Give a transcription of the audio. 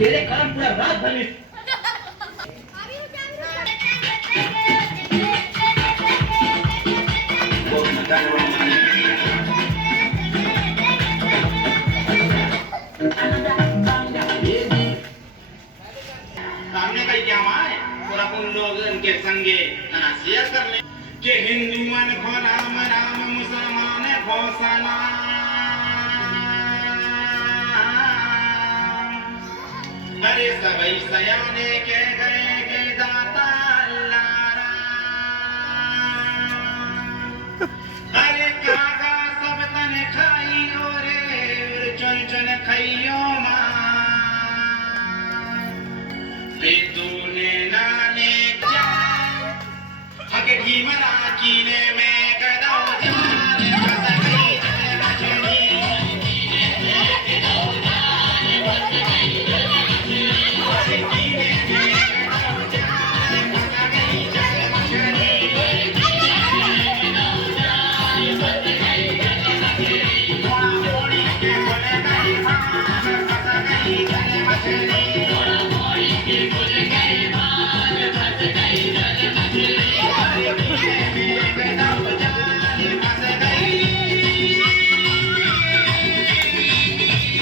तेरे काम पूरा रात भर में हमने कही क्या माए और अपन लोग इनके संगे ना शेयर कर ले कि हिंदू मन खो राम राम मुसलमान खो सलाम अरे सबई सयाने के गए के दाम